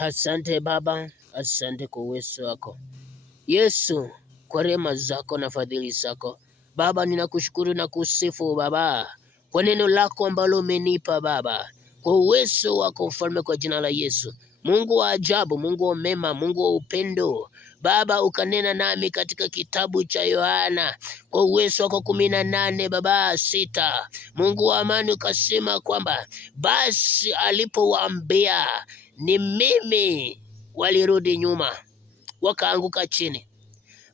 Asante Baba, asante kwa uwezo wako Yesu, kwa rehema zako na fadhili zako Baba. Ninakushukuru na kusifu Baba kwa neno lako ambalo umenipa Baba, kwa uwezo wako Mfalme, kwa jina la Yesu. Mungu wa ajabu, Mungu wa mema, Mungu wa upendo Baba, ukanena nami katika kitabu cha Yohana kwa uwezo wako 18 Baba 6. Mungu wa amani, ukasema kwamba basi alipowaambia ni mimi, walirudi nyuma wakaanguka chini.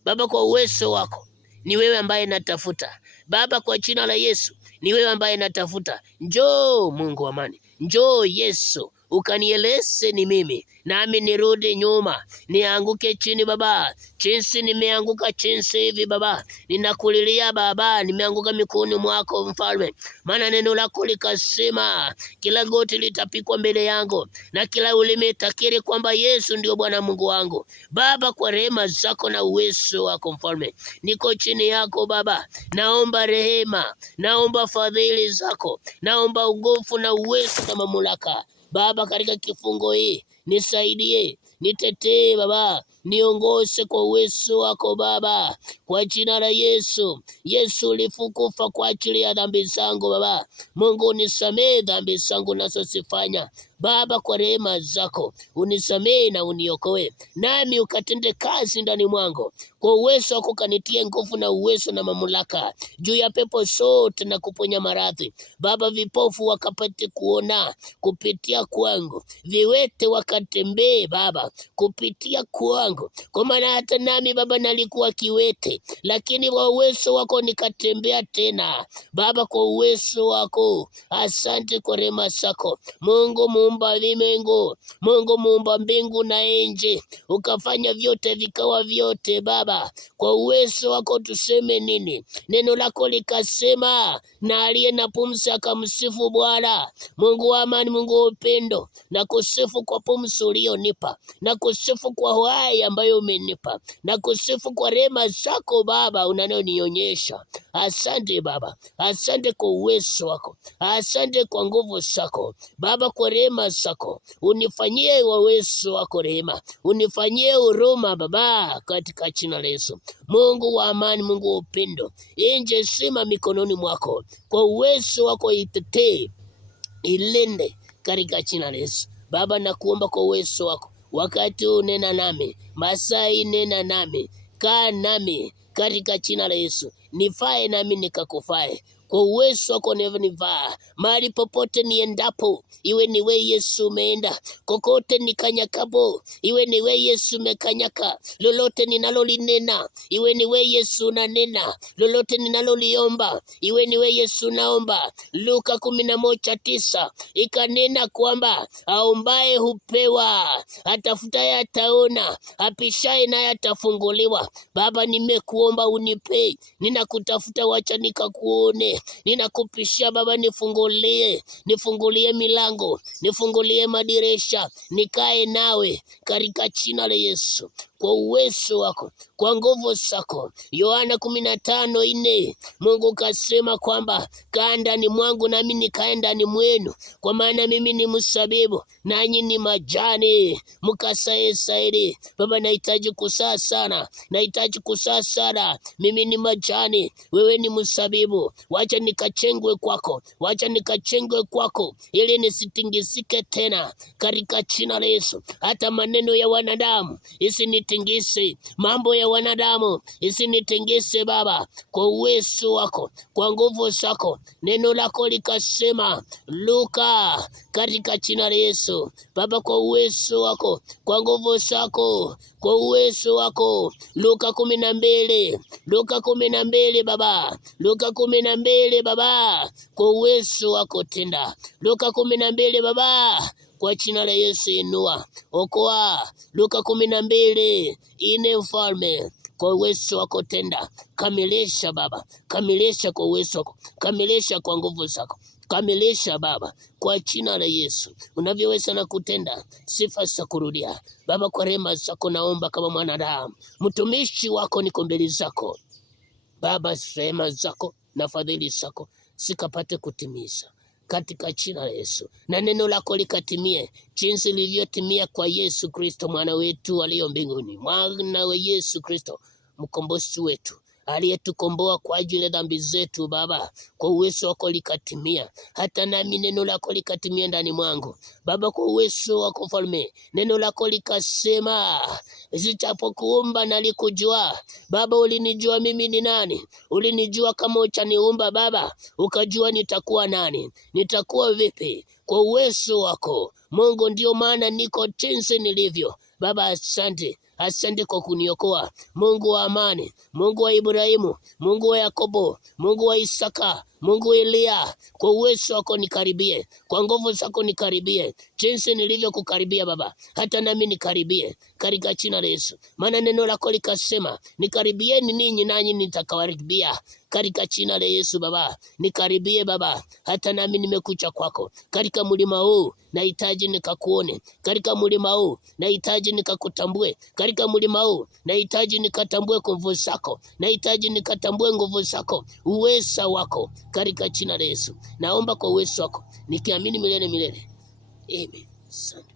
Baba, kwa uwezo wako ni wewe ambaye natafuta Baba, kwa jina la Yesu ni wewe ambaye natafuta. Njoo Mungu wa amani, njoo Yesu, ukanieleze ni mimi, nami nirudi nyuma, nianguke chini Baba, jinsi nimeanguka chini hivi Baba. Ninakulilia Baba, nimeanguka mikononi mwako Mfalme, maana neno lako likasema kila goti litapikwa mbele yangu na kila ulimi utakiri kwamba Yesu ndio Bwana Mungu wangu. Baba, kwa rehema zako na uwezo wako Mfalme, niko chini yako Baba, naomba rehema, naomba fadhili zako, naomba nguvu na uwezo na mamlaka Baba, katika kifungo hii nisaidie, nitetee Baba, niongoze kwa uwezo wako Baba, kwa jina la Yesu. Yesu ulifukufa kwa ajili ya dhambi zangu Baba. Mungu, unisamehe dhambi zangu nazozifanya Baba, kwa rehema zako unisamehe na uniokoe, nami ukatende kazi ndani mwangu. Kwa uwezo wako kanitie nguvu na uwezo na mamlaka juu ya pepo zote na kuponya maradhi Baba. Vipofu wakapate kuona kupitia kwangu, viwete wakatembee Baba kupitia kwangu, kwa maana hata nami Baba nalikuwa kiwete, lakini kwa uwezo wako nikatembea tena Baba, kwa uwezo wako. Asante kwa rehema zako Mungu muumba ulimwengu, Mungu muumba mbingu na nchi, ukafanya vyote vikao vyote Baba. Kwa uwezo wako tuseme nini? Neno lako likasema na aliye na pumzi akamsifu Bwana. Mungu wa amani, Mungu wa upendo, na kusifu kwa pumzi ulionipa, na kusifu kwa uhai ambayo umenipa, na kusifu kwa rehema zako Baba unanionyesha. Asante Baba, asante kwa uwezo wako, asante kwa nguvu zako Baba, kwa rehema zako unifanyie wa uwezo wako rehema, unifanyie huruma Baba, katika jina la Yesu. Mungu wa amani, Mungu wa upendo, nje sima mikononi mwako, kwa uwezo wako itetee, ilinde katika jina la Yesu. Baba, nakuomba kwa uwezo wako, wakati unena nami, masaa nena nami, kaa nami katika jina la Yesu. Nifae nami nikakufae, kwa uwezo wako nivaa mahali popote niendapo, iwe ni wewe Yesu umeenda, kokote nikanyakapo, iwe ni wewe Yesu umekanyaka, lolote ninalolinena, iwe ni wewe Yesu unanena, lolote ninaloliomba, iwe ni wewe Yesu naomba. Luka 11:9 ikanena kwamba aombaye hupewa, atafutaye ataona, apishaye naye atafunguliwa. Baba, nimekuomba unipe, ninakutafuta wacha nikakuone, ninakupishia Baba, nifungulie milango, nifungulie madirisha, nikae nawe katika jina la Yesu, kwa uwezo wako, kwa nguvu zako. Yohana 15:4 Mungu kasema kwamba kaa ndani mwangu nami nikae ndani mwenu, kwa maana mimi ni mzabibu nanyi ni majani, mkasae zaidi. Baba, nahitaji kusaa sana, nahitaji kusaa sana. Mimi ni majani, wewe ni mzabibu. Wacha nikachengwe kwako, wacha nikachengwe kwako, ili nisitingisike tena katika jina la Yesu. Hata maneno ya wanadamu isinitingise, mambo ya wanadamu isinitingise Baba, kwa uwezo wako, kwa nguvu zako. Neno lako likasema Luka, katika jina la Yesu Baba, kwa uwezo wako, kwa nguvu zako, kwa uwezo wako. Luka 12 Baba, Luka 12 Baba, kwa uwezo wako tenda. Luka 12 Baba, kwa jina la Yesu inua, okoa. Luka 12:4 Mfalme, kwa uwezo wako tenda, kamilisha Baba, kamilisha kwa uwezo wako, kamilisha kwa nguvu zako, kamilisha Baba, kwa jina la Yesu. Unavyoweza na kutenda, sifa za kurudia Baba, kwa rehema zako naomba kama mwanadamu, mtumishi wako niko mbele zako Baba, rehema zako na fadhili zako sikapate kutimiza katika jina la Yesu, na neno lako likatimie jinsi lilivyotimia kwa Yesu Kristo mwana wetu aliye mbinguni, mwana wa Yesu Kristo mkombozi wetu aliyetukomboa kwa ajili ya dhambi zetu. Baba, kwa uwezo wako likatimia, hata nami neno lako likatimia ndani mwangu Baba, kwa uwezo wako Mfalme. Neno lako likasema, sijapokuumba nalikujua. Baba, ulinijua mimi ni nani, ulinijua kama uchaniumba Baba, ukajua nitakuwa nani, nitakuwa vipi kwa uwezo wako Mungu. Ndio maana niko jinsi nilivyo Baba. Asante, asante kwa kuniokoa, Mungu wa amani, Mungu wa Ibrahimu, Mungu wa Yakobo, Mungu wa Isaka, Mungu wa Elia. Kwa uwezo wako nikaribie, kwa nguvu zako nikaribie, jinsi nilivyo kukaribia Baba, hata nami nikaribie katika jina la Yesu. Maana neno lako likasema, nikaribieni ninyi nanyi nitakawaribia katika jina la Yesu. Baba, nikaribie Baba, hata nami nimekuja kwako katika mlima huu. Nahitaji nikakuone katika mlima huu, nahitaji nikakutambue katika mlima huu, nahitaji nikatambue nguvu zako, nahitaji nikatambue nguvu zako, uweza wako katika jina la Yesu. Naomba kwa uwezo wako nikiamini milele milele. Amen. Asante.